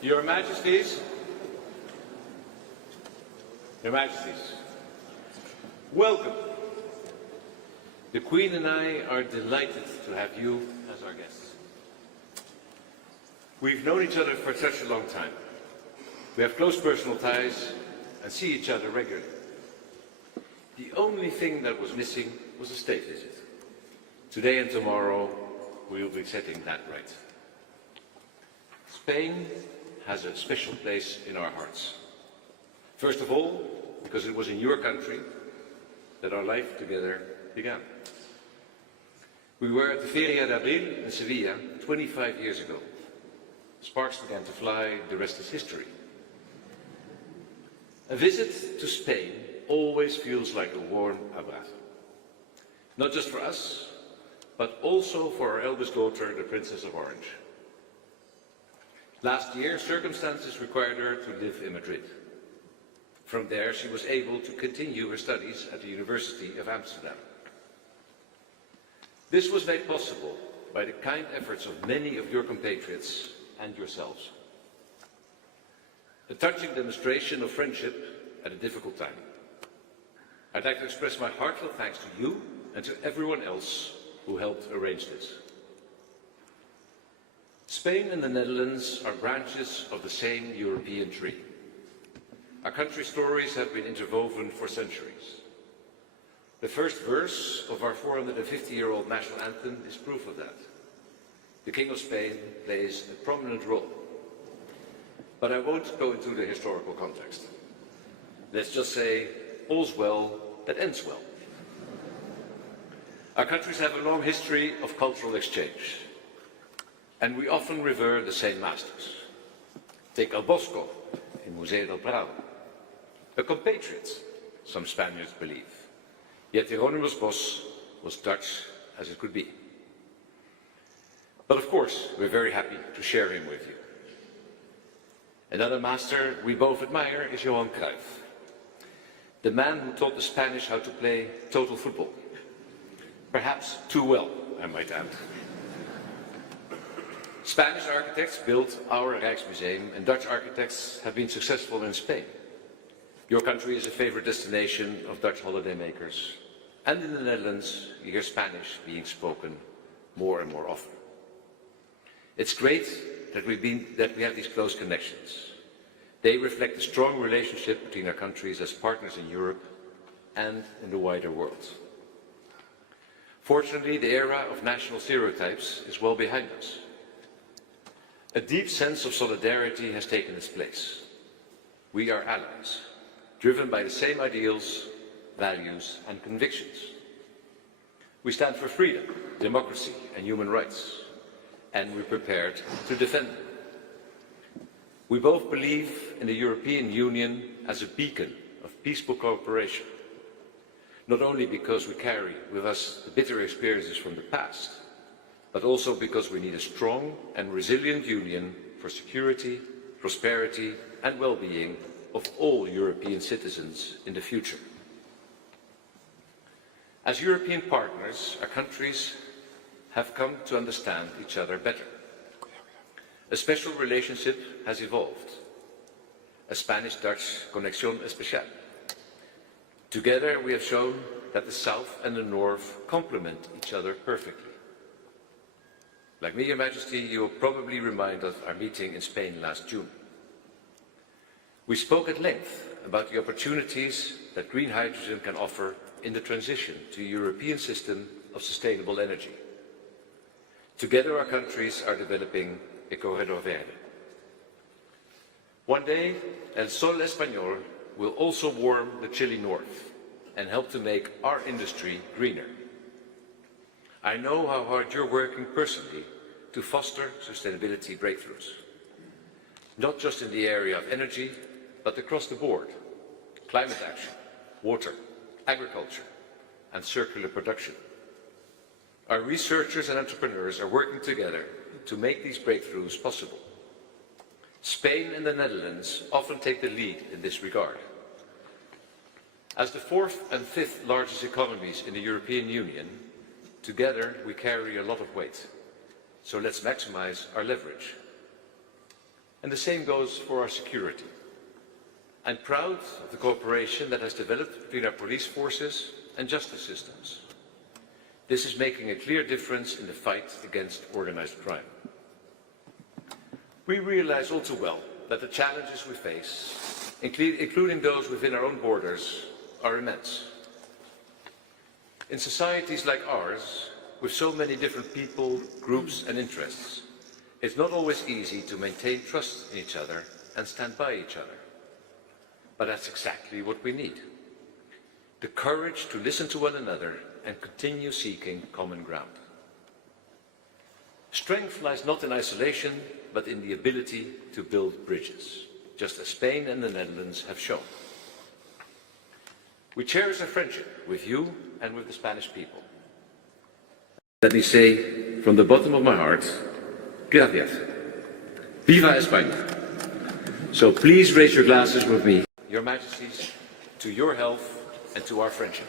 Your Majesties, welcome. The Queen and I are delighted to have you as our guests. We've known each other for such a long time. We have close personal ties and see each other regularly. The only thing that was missing was a state visit. Today and tomorrow, we will be setting that right. Spain has a special place in our hearts. First of all, because it was in your country that our life together began. We were at the Feria de Abril in Sevilla 25 years ago. Sparks began to fly, the rest is history. A visit to Spain always feels like a warm abrazo. Not just for us, but also for our eldest daughter, the Princess of Orange. Last year, circumstances required her to live in Madrid. From there, she was able to continue her studies at the University of Amsterdam. This was made possible by the kind efforts of many of your compatriots and yourselves. A touching demonstration of friendship at a difficult time. I'd like to express my heartfelt thanks to you and to everyone else who helped arrange this. Spain and the Netherlands are branches of the same European tree. Our country's stories have been interwoven for centuries. The first verse of our 450-year-old national anthem is proof of that. The King of Spain plays a prominent role. But I won't go into the historical context. Let's just say, all's well that ends well. Our countries have a long history of cultural exchange. And we often revere the same masters. Take El Bosco in Museo del Prado. A compatriot, some Spaniards believe. Yet Hieronymus Bosch was Dutch as it could be. But of course, we're very happy to share him with you. Another master we both admire is Johan Cruyff, the man who taught the Spanish how to play total football. Perhaps too well, I might add. Spanish architects built our Rijksmuseum and Dutch architects have been successful in Spain. Your country is a favorite destination of Dutch holidaymakers. And in the Netherlands, you hear Spanish being spoken more and more often. It's great that we have these close connections. They reflect the strong relationship between our countries as partners in Europe and in the wider world. Fortunately, the era of national stereotypes is well behind us. A deep sense of solidarity has taken its place. We are allies, driven by the same ideals, values and convictions. We stand for freedom, democracy and human rights, and we're prepared to defend them. We both believe in the European Union as a beacon of peaceful cooperation, not only because we carry with us the bitter experiences from the past, but also because we need a strong and resilient union for security, prosperity and well-being of all European citizens in the future. As European partners, our countries have come to understand each other better. A special relationship has evolved, a Spanish-Dutch conexión especial. Together we have shown that the South and the North complement each other perfectly. Like me, Your Majesty, you will probably remind of our meeting in Spain last June. We spoke at length about the opportunities that green hydrogen can offer in the transition to a European system of sustainable energy. Together our countries are developing a corredor verde. One day, El Sol Español will also warm the chilly north and help to make our industry greener. I know how hard you're working personally to foster sustainability breakthroughs. Not just in the area of energy, but across the board. Climate action, water, agriculture, and circular production. Our researchers and entrepreneurs are working together to make these breakthroughs possible. Spain and the Netherlands often take the lead in this regard. As the fourth and fifth largest economies in the European Union, together we carry a lot of weight. So let's maximize our leverage. And the same goes for our security. I'm proud of the cooperation that has developed between our police forces and justice systems. This is making a clear difference in the fight against organized crime. We realize all too well that the challenges we face, including those within our own borders, are immense. In societies like ours, with so many different people, groups and interests, it's not always easy to maintain trust in each other and stand by each other. But that's exactly what we need. The courage to listen to one another and continue seeking common ground. Strength lies not in isolation, but in the ability to build bridges, just as Spain and the Netherlands have shown. We cherish our friendship with you and with the Spanish people. Let me say from the bottom of my heart, gracias. Viva España. So please raise your glasses with me. Your Majesties, to your health and to our friendship.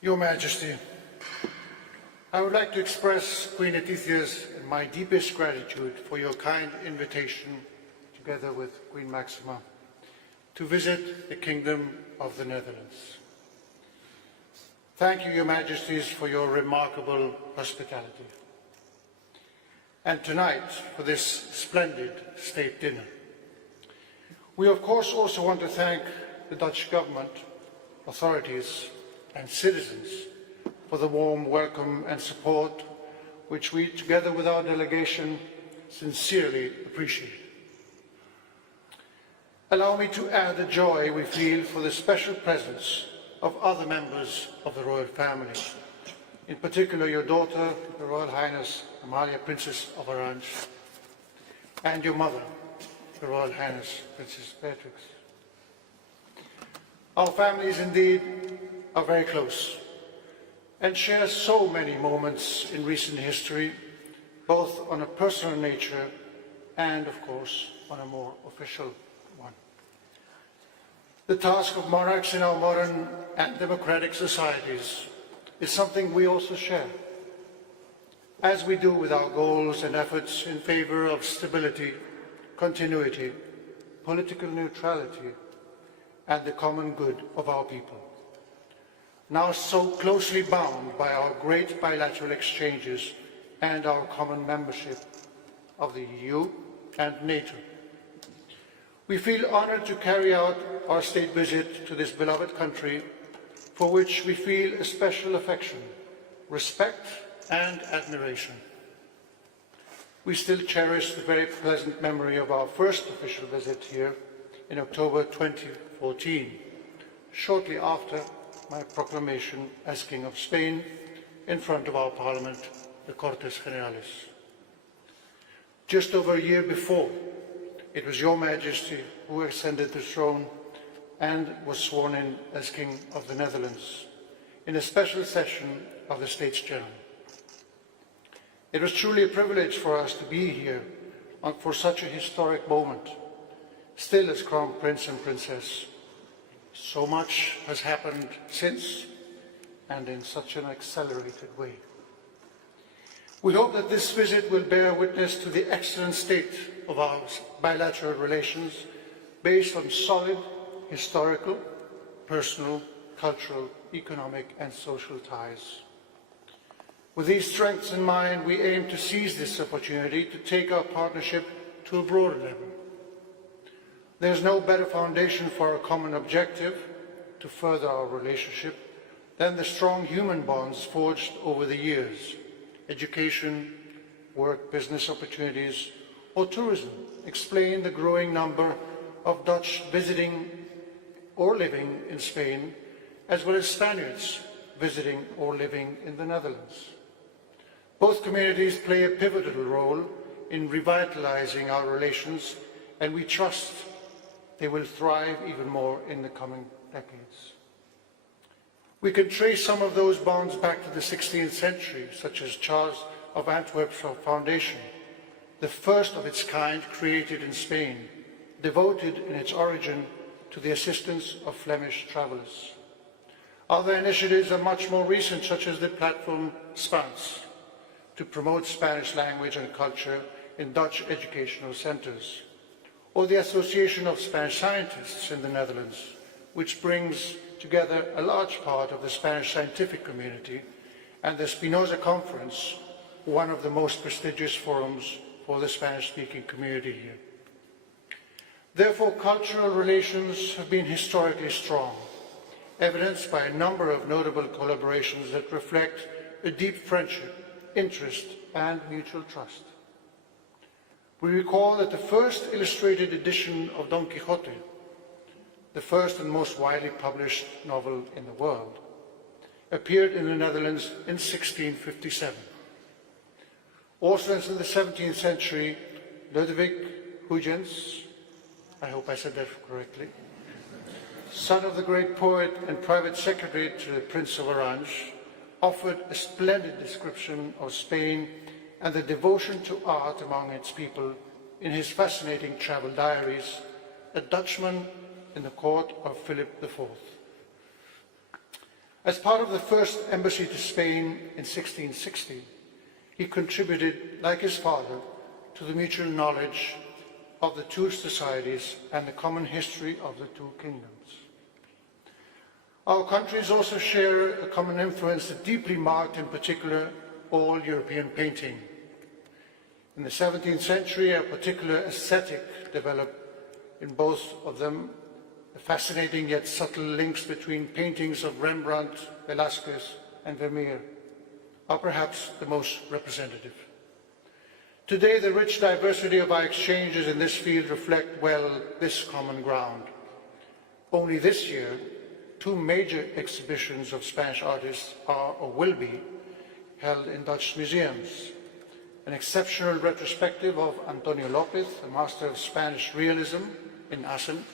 Your Majesty, I would like to express Queen Letizia's and my deepest gratitude for your kind invitation, together with Queen Maxima, to visit the Kingdom of the Netherlands. Thank you, Your Majesties, for your remarkable hospitality. And tonight, for this splendid state dinner. We, of course, also want to thank the Dutch government, authorities, and citizens for the warm welcome and support which we, together with our delegation, sincerely appreciate. Allow me to add the joy we feel for the special presence of other members of the royal family, in particular your daughter, Her Royal Highness Amalia, Princess of Orange, and your mother, Her Royal Highness Princess Beatrix. Our families indeed are very close and share so many moments in recent history, both on a personal nature and, of course, on a more official one. The task of monarchs in our modern and democratic societies is something we also share, as we do with our goals and efforts in favor of stability, continuity, political neutrality, and the common good of our people, now so closely bound by our great bilateral exchanges and our common membership of the EU and NATO. We feel honored to carry out our state visit to this beloved country, for which we feel a special affection, respect and admiration. We still cherish the very pleasant memory of our first official visit here in October 2014, shortly after my proclamation as King of Spain in front of our Parliament, the Cortes Generales. Just over a year before, it was Your Majesty who ascended the throne and was sworn in as King of the Netherlands in a special session of the States General. It was truly a privilege for us to be here for such a historic moment, still as Crown Prince and Princess. So much has happened since, and in such an accelerated way. We hope that this visit will bear witness to the excellent state of our bilateral relations based on solid historical, personal, cultural, economic and social ties. With these strengths in mind, we aim to seize this opportunity to take our partnership to a broader level. There is no better foundation for a common objective to further our relationship than the strong human bonds forged over the years. Education, work, business opportunities, or tourism explain the growing number of Dutch visiting or living in Spain, as well as Spaniards visiting or living in the Netherlands. Both communities play a pivotal role in revitalizing our relations, and we trust they will thrive even more in the coming decades. We can trace some of those bonds back to the 16th century, such as Charles of Antwerp's Foundation, the first of its kind created in Spain, devoted in its origin to the assistance of Flemish travellers. Other initiatives are much more recent, such as the platform Spaans, to promote Spanish language and culture in Dutch educational centres, or the Association of Spanish Scientists in the Netherlands, which brings together a large part of the Spanish scientific community, and the Spinoza Conference, one of the most prestigious forums for the Spanish-speaking community here. Therefore, cultural relations have been historically strong, evidenced by a number of notable collaborations that reflect a deep friendship, interest and mutual trust. We recall that the first illustrated edition of Don Quixote, the first and most widely published novel in the world, appeared in the Netherlands in 1657. Also in the 17th century, Ludwig Huygens, I hope I said that correctly, son of the great poet and private secretary to the Prince of Orange, offered a splendid description of Spain and the devotion to art among its people in his fascinating travel diaries, A Dutchman in the Court of Philip IV. As part of the first embassy to Spain in 1660, he contributed, like his father, to the mutual knowledge of the two societies and the common history of the two kingdoms. Our countries also share a common influence that deeply marked, in particular, all European painting. In the 17th century, a particular aesthetic developed in both of them, the fascinating yet subtle links between paintings of Rembrandt, Velázquez, and Vermeer are perhaps the most representative. Today, the rich diversity of our exchanges in this field reflect well this common ground. Only this year, two major exhibitions of Spanish artists are or will be held in Dutch museums. An exceptional retrospective of Antonio López, a master of Spanish realism, in Assen,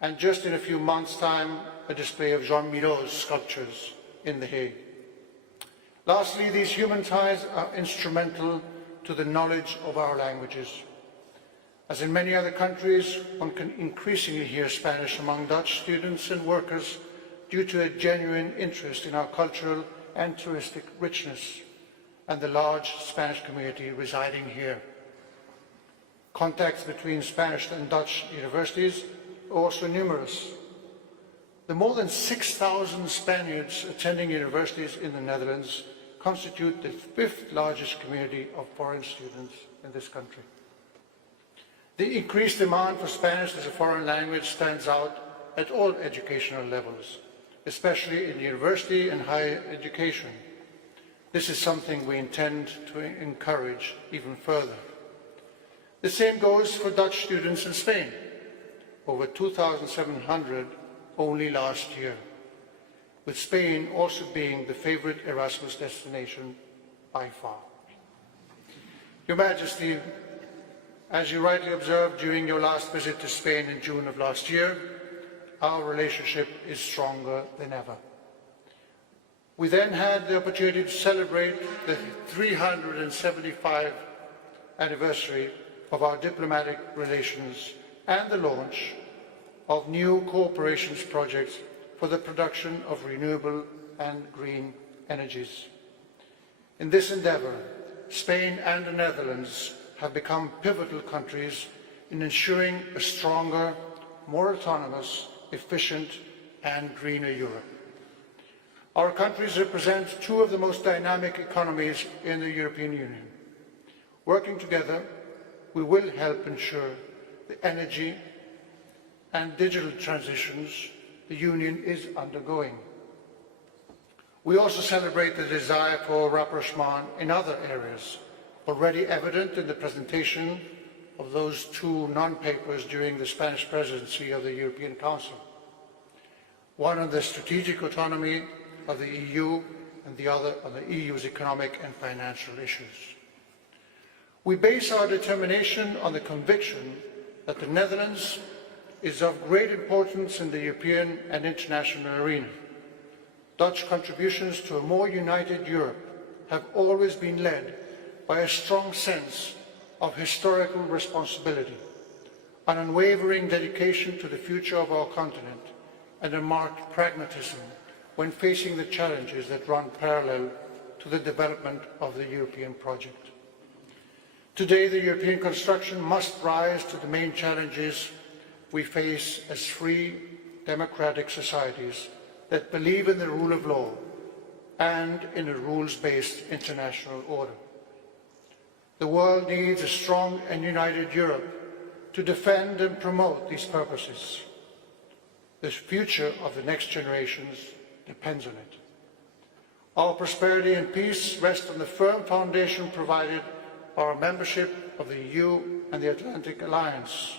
and just in a few months' time, a display of Jean Miraut's sculptures in The Hague. Lastly, these human ties are instrumental to the knowledge of our languages. As in many other countries, one can increasingly hear Spanish among Dutch students and workers due to a genuine interest in our cultural and touristic richness and the large Spanish community residing here. Contacts between Spanish and Dutch universities are also numerous. The more than 6,000 Spaniards attending universities in the Netherlands constitute the fifth largest community of foreign students in this country. The increased demand for Spanish as a foreign language stands out at all educational levels, especially in university and higher education. This is something we intend to encourage even further. The same goes for Dutch students in Spain, over 2,700 only last year. with Spain also being the favorite Erasmus destination by far. Your Majesty, as you rightly observed during your last visit to Spain in June of last year, our relationship is stronger than ever. We then had the opportunity to celebrate the 375th anniversary of our diplomatic relations and the launch of new cooperation projects for the production of renewable and green energies. In this endeavour, Spain and the Netherlands have become pivotal countries in ensuring a stronger, more autonomous, efficient and greener Europe. Our countries represent two of the most dynamic economies in the European Union. Working together, we will help ensure the energy and digital transitions the Union is undergoing. We also celebrate the desire for rapprochement in other areas, already evident in the presentation of those two non-papers during the Spanish presidency of the European Council. One on the strategic autonomy of the EU and the other on the EU's economic and financial issues. We base our determination on the conviction that the Netherlands is of great importance in the European and international arena. Dutch contributions to a more united Europe have always been led by a strong sense of historical responsibility, an unwavering dedication to the future of our continent, and a marked pragmatism when facing the challenges that run parallel to the development of the European project. Today, the European construction must rise to the main challenges we face as free, democratic societies that believe in the rule of law and in a rules-based international order. The world needs a strong and united Europe to defend and promote these purposes. The future of the next generations depends on it. Our prosperity and peace rest on the firm foundation provided by our membership of the EU and the Atlantic Alliance.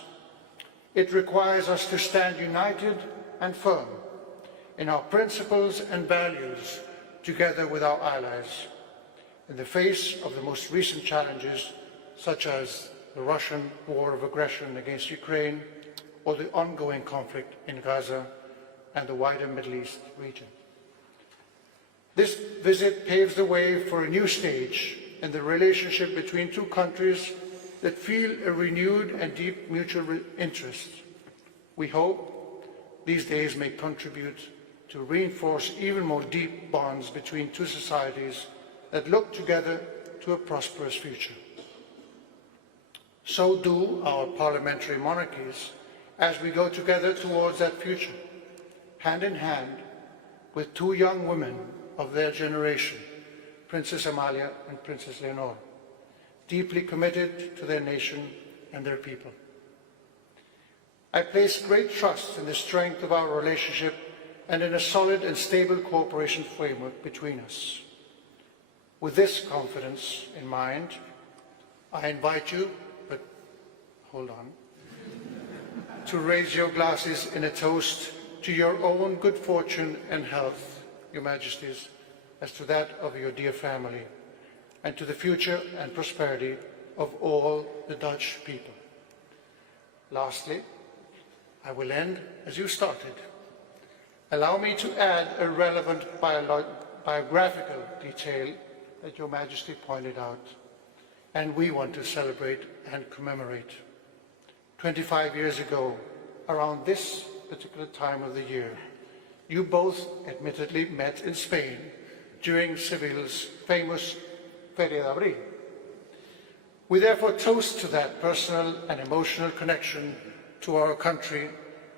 It requires us to stand united and firm in our principles and values together with our allies in the face of the most recent challenges such as the Russian war of aggression against Ukraine or the ongoing conflict in Gaza and the wider Middle East region. This visit paves the way for a new stage in the relationship between two countries that feel a renewed and deep mutual interest. We hope these days may contribute to reinforce even more deep bonds between two societies that look together to a prosperous future. So do our parliamentary monarchies as we go together towards that future, hand in hand with two young women of their generation, Princess Amalia and Princess Leonor, deeply committed to their nation and their people. I place great trust in the strength of our relationship and in a solid and stable cooperation framework between us. With this confidence in mind, I invite you, but hold on, to raise your glasses in a toast to your own good fortune and health, Your Majesties, as to that of your dear family, and to the future and prosperity of all the Dutch people. Lastly, I will end as you started. Allow me to add a relevant biographical detail that Your Majesty pointed out, and we want to celebrate and commemorate. 25 years ago, around this particular time of the year, you both admittedly met in Spain during Seville's famous Feria de Abril. We therefore toast to that personal and emotional connection to our country,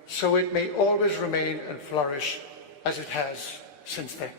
so it may always remain and flourish as it has since then.